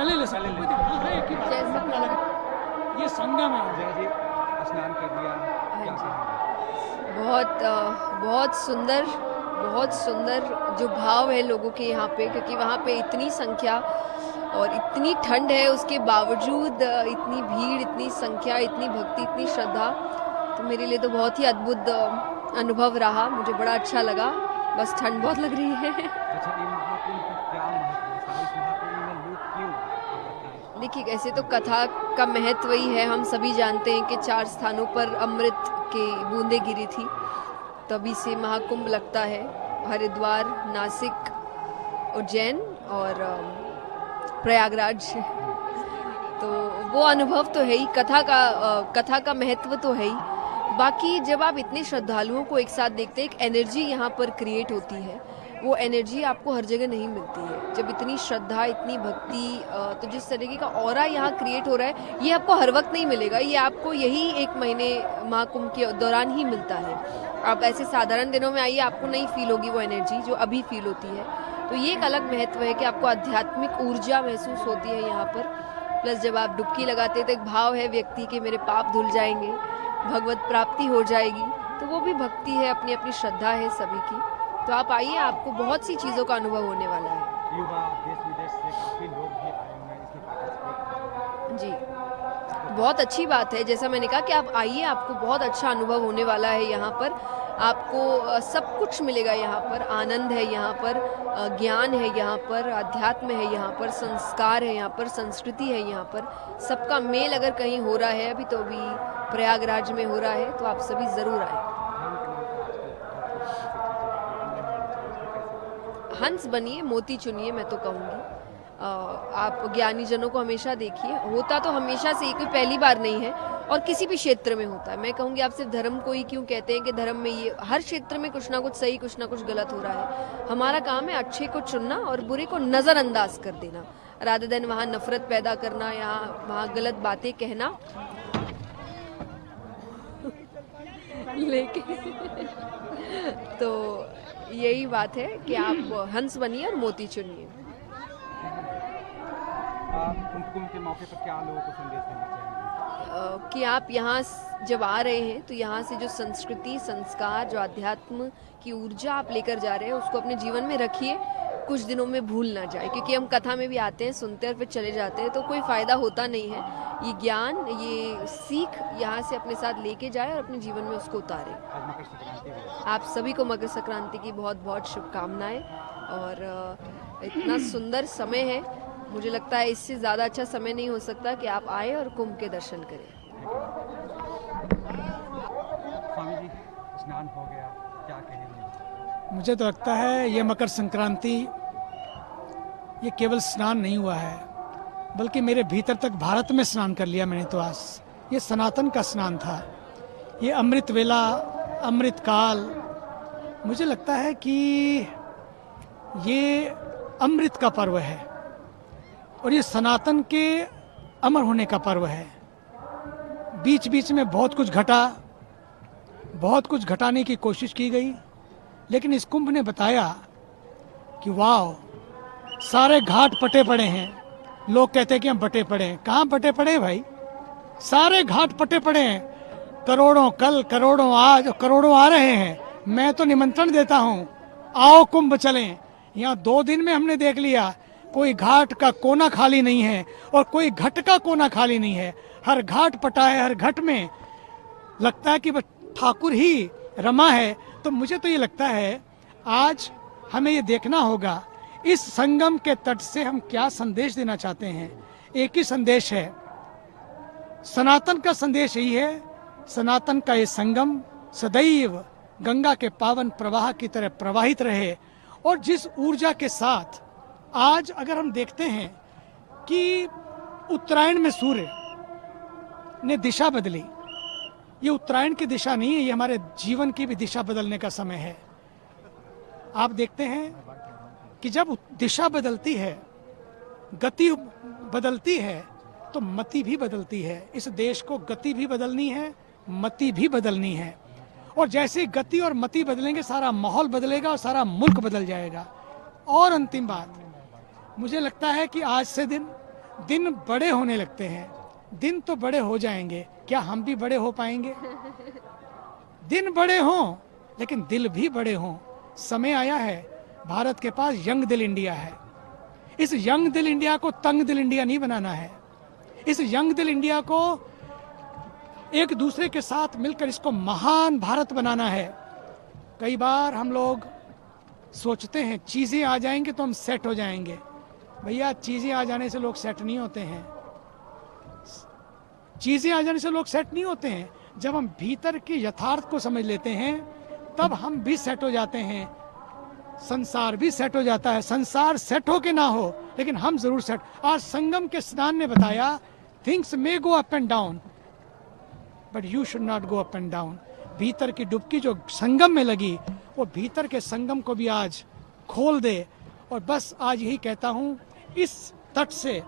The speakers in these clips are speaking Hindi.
पहले ले सकते हैं। हाँ हाँ, एक ही बात है, अपना अलग ये संगम है। जय जी स्नान कर दिया, क्या कहेंगे? बहुत सुंदर जो भाव है लोगों के यहाँ पे, क्योंकि वहाँ पे इतनी संख्या और इतनी ठंड है, उसके बावजूद इतनी भीड़, इतनी संख्या, इतनी भक्ति, इतनी श्रद्धा। तो मेरे लिए तो बहुत ही अद्भुत अनुभव रहा, मुझे बड़ा अच्छा लगा। बस ठंड बहुत लग रही है। अच्छा, ये महाकुंभ का क्या महत्व है? सारे इस महाकुंभ में लोग क्यों, आप बताएं। देखिए, ऐसे तो कथा का महत्व ही है, हम सभी जानते हैं कि 4 स्थानों पर अमृत की बूंदें गिरी थी, तभी से महाकुंभ लगता है। हरिद्वार, नासिक, उज्जैन और प्रयागराज। तो वो अनुभव तो है ही, कथा का महत्व तो है ही। बाकी जब आप इतने श्रद्धालुओं को एक साथ देखते हैं, एक एनर्जी यहाँ पर क्रिएट होती है, वो एनर्जी आपको हर जगह नहीं मिलती है। जब इतनी श्रद्धा, इतनी भक्ति, तो जिस तरीके का ऑरा यहाँ क्रिएट हो रहा है, ये आपको हर वक्त नहीं मिलेगा, ये आपको यही 1 महीने महाकुंभ के दौरान ही मिलता है। आप ऐसे साधारण दिनों में आइए, आपको नहीं फील होगी वो एनर्जी जो अभी फील होती है। तो ये एक अलग महत्व है कि आपको आध्यात्मिक ऊर्जा महसूस होती है यहाँ पर। प्लस जब आप डुबकी लगाते हैं तो एक भाव है व्यक्ति के मेरे पाप धुल जाएंगे, भगवत प्राप्ति हो जाएगी, तो वो भी भक्ति है, अपनी अपनी श्रद्धा है सभी की। तो आप आइए, आपको बहुत सी चीज़ों का अनुभव होने वाला है। युवा देश विदेश से काफी लोग भी आए हुए हैं इसमें पार्टिसिपेट। जी, बहुत अच्छी बात है। जैसा मैंने कहा कि आप आइए, आपको बहुत अच्छा अनुभव होने वाला है यहाँ पर। आपको सब कुछ मिलेगा यहाँ पर, आनंद है यहाँ पर, ज्ञान है यहाँ पर, अध्यात्म है यहाँ पर, संस्कार है यहाँ पर, संस्कृति है यहाँ पर। सबका मेल अगर कहीं हो रहा है, अभी तो अभी प्रयागराज में हो रहा है, तो आप सभी ज़रूर आएँ। हंस बनिए, मोती चुनिए, मैं तो कहूँगी। आप ज्ञानी जनों को हमेशा देखिए, होता तो हमेशा से ही, कोई पहली बार नहीं है, और किसी भी क्षेत्र में होता है। मैं कहूँगी आप सिर्फ धर्म को ही क्यों कहते हैं कि धर्म में ये, हर क्षेत्र में कुछ ना कुछ सही, कुछ ना कुछ गलत हो रहा है। हमारा काम है अच्छे को चुनना और बुरे को नज़रअंदाज कर देना, रादर देन वहाँ नफरत पैदा करना या वहाँ गलत बातें कहना। लेकिन तो यही बात है कि आप हंस बनिए और मोती चुनिए। कुंभ के मौके पर क्या लोगों को संदेश देना चाहेंगे? कि आप यहाँ जब आ रहे हैं तो यहाँ से जो संस्कृति, संस्कार, जो अध्यात्म की ऊर्जा आप लेकर जा रहे हैं, उसको अपने जीवन में रखिए, कुछ दिनों में भूल ना जाए। क्योंकि हम कथा में भी आते हैं, सुनते हैं और फिर चले जाते हैं, तो कोई फ़ायदा होता नहीं है। ये ज्ञान, ये सीख यहाँ से अपने साथ लेके जाए और अपने जीवन में उसको उतारे। आज मकर संक्रांति है। आप सभी को मकर संक्रांति की बहुत बहुत शुभकामनाएं। और इतना सुंदर समय है, मुझे लगता है इससे ज़्यादा अच्छा समय नहीं हो सकता कि आप आए और कुंभ के दर्शन करें। स्वामी जी, स्नान हो गया, क्या कहेंगे? मुझे तो लगता है ये मकर संक्रांति, ये केवल स्नान नहीं हुआ है, बल्कि मेरे भीतर तक भारत में स्नान कर लिया मैंने तो आज। ये सनातन का स्नान था, ये अमृत वेला, अमृत काल। मुझे लगता है कि ये अमृत का पर्व है और ये सनातन के अमर होने का पर्व है। बीच बीच में बहुत कुछ घटा, बहुत कुछ घटाने की कोशिश की गई, लेकिन इस कुंभ ने बताया कि वाह, सारे घाट पटे पड़े हैं। लोग कहते हैं कि हम बटे पड़े हैं, कहाँ बटे पड़े हैं भाई? सारे घाट पटे पड़े हैं, करोड़ों कल, करोड़ों आज, करोड़ों आ रहे हैं। मैं तो निमंत्रण देता हूँ, आओ कुंभ चलें। यहाँ 2 दिन में हमने देख लिया, कोई घाट का कोना खाली नहीं है और कोई घट का कोना खाली नहीं है। हर घाट पटा है, हर घट में लगता है कि ठाकुर ही रमा है। तो मुझे तो ये लगता है आज हमें ये देखना होगा, इस संगम के तट से हम क्या संदेश देना चाहते हैं। एक ही संदेश है, सनातन का संदेश यही है, सनातन का ये संगम सदैव गंगा के पावन प्रवाह की तरह प्रवाहित रहे। और जिस ऊर्जा के साथ आज अगर हम देखते हैं कि उत्तरायण में सूर्य ने दिशा बदली, ये उत्तरायण की दिशा नहीं है, ये हमारे जीवन की भी दिशा बदलने का समय है। आप देखते हैं कि जब दिशा बदलती है, गति बदलती है, तो मति भी बदलती है। इस देश को गति भी बदलनी है, मति भी बदलनी है। और जैसे गति और मति बदलेंगे, सारा माहौल बदलेगा और सारा मुल्क बदल जाएगा। और अंतिम बात, मुझे लगता है कि आज से दिन दिन बड़े होने लगते हैं। दिन तो बड़े हो जाएंगे, क्या हम भी बड़े हो पाएंगे? दिन बड़े हों लेकिन दिल भी बड़े हों। समय आया है, भारत के पास यंग दिल इंडिया है। इस यंग दिल इंडिया को तंग दिल इंडिया नहीं बनाना है। इस यंग दिल इंडिया को एक दूसरे के साथ मिलकर इसको महान भारत बनाना है। कई बार हम लोग सोचते हैं चीज़ें आ जाएंगे तो हम सेट हो जाएंगे। भैया, चीज़ें आ जाने से लोग सेट नहीं होते हैं। चीज़ें आ जाने से लोग सेट नहीं होते हैं। जब हम भीतर के यथार्थ को समझ लेते हैं तब हम भी सेट हो जाते हैं। संसार भी सेट हो जाता है। संसार सेट हो के ना हो लेकिन हम जरूर सेट। आज संगम के स्नान ने बताया things may go up and down but you should not go up and down. भीतर की डुबकी जो संगम में लगी वो भीतर के संगम को भी आज खोल दे। और बस आज यही कहता हूँ, इस तट से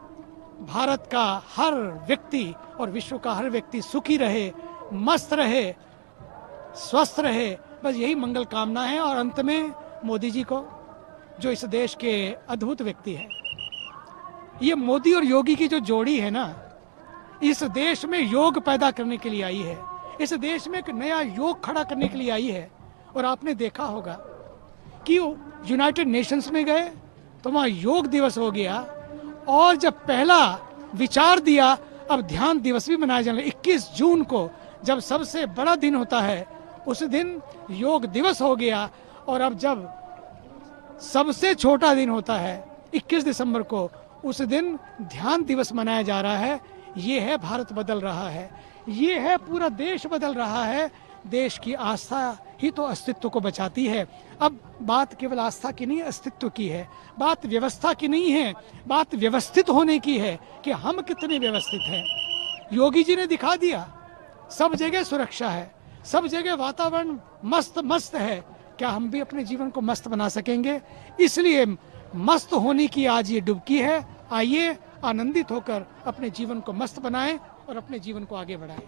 भारत का हर व्यक्ति और विश्व का हर व्यक्ति सुखी रहे, मस्त रहे, स्वस्थ रहे। बस यही मंगल कामना है। और अंत में मोदी जी को, जो इस देश के अद्भुत व्यक्ति हैं। ये मोदी और योगी की जो जोड़ी है ना, इस देश में योग पैदा करने के लिए आई है। इस देश में एक नया योग खड़ा करने के लिए आई है। और आपने देखा होगा कि यूनाइटेड नेशंस में गए तो वहाँ योग दिवस हो गया। और जब पहला विचार दिया, अब ध्यान दिवस भी मनाया जाने। 21 जून को जब सबसे बड़ा दिन होता है उस दिन योग दिवस हो गया। और अब जब सबसे छोटा दिन होता है 21 दिसंबर को, उस दिन ध्यान दिवस मनाया जा रहा है। ये है भारत बदल रहा है, ये है पूरा देश बदल रहा है। देश की आस्था ही तो अस्तित्व को बचाती है। अब बात केवल आस्था की नहीं, अस्तित्व की है। बात व्यवस्था की नहीं है, बात व्यवस्थित होने की है कि हम कितने व्यवस्थित हैं। योगी जी ने दिखा दिया, सब जगह सुरक्षा है, सब जगह वातावरण मस्त मस्त है। क्या हम भी अपने जीवन को मस्त बना सकेंगे? इसलिए मस्त होने की आज ये डुबकी है। आइए आनंदित होकर अपने जीवन को मस्त बनाएं और अपने जीवन को आगे बढ़ाएं।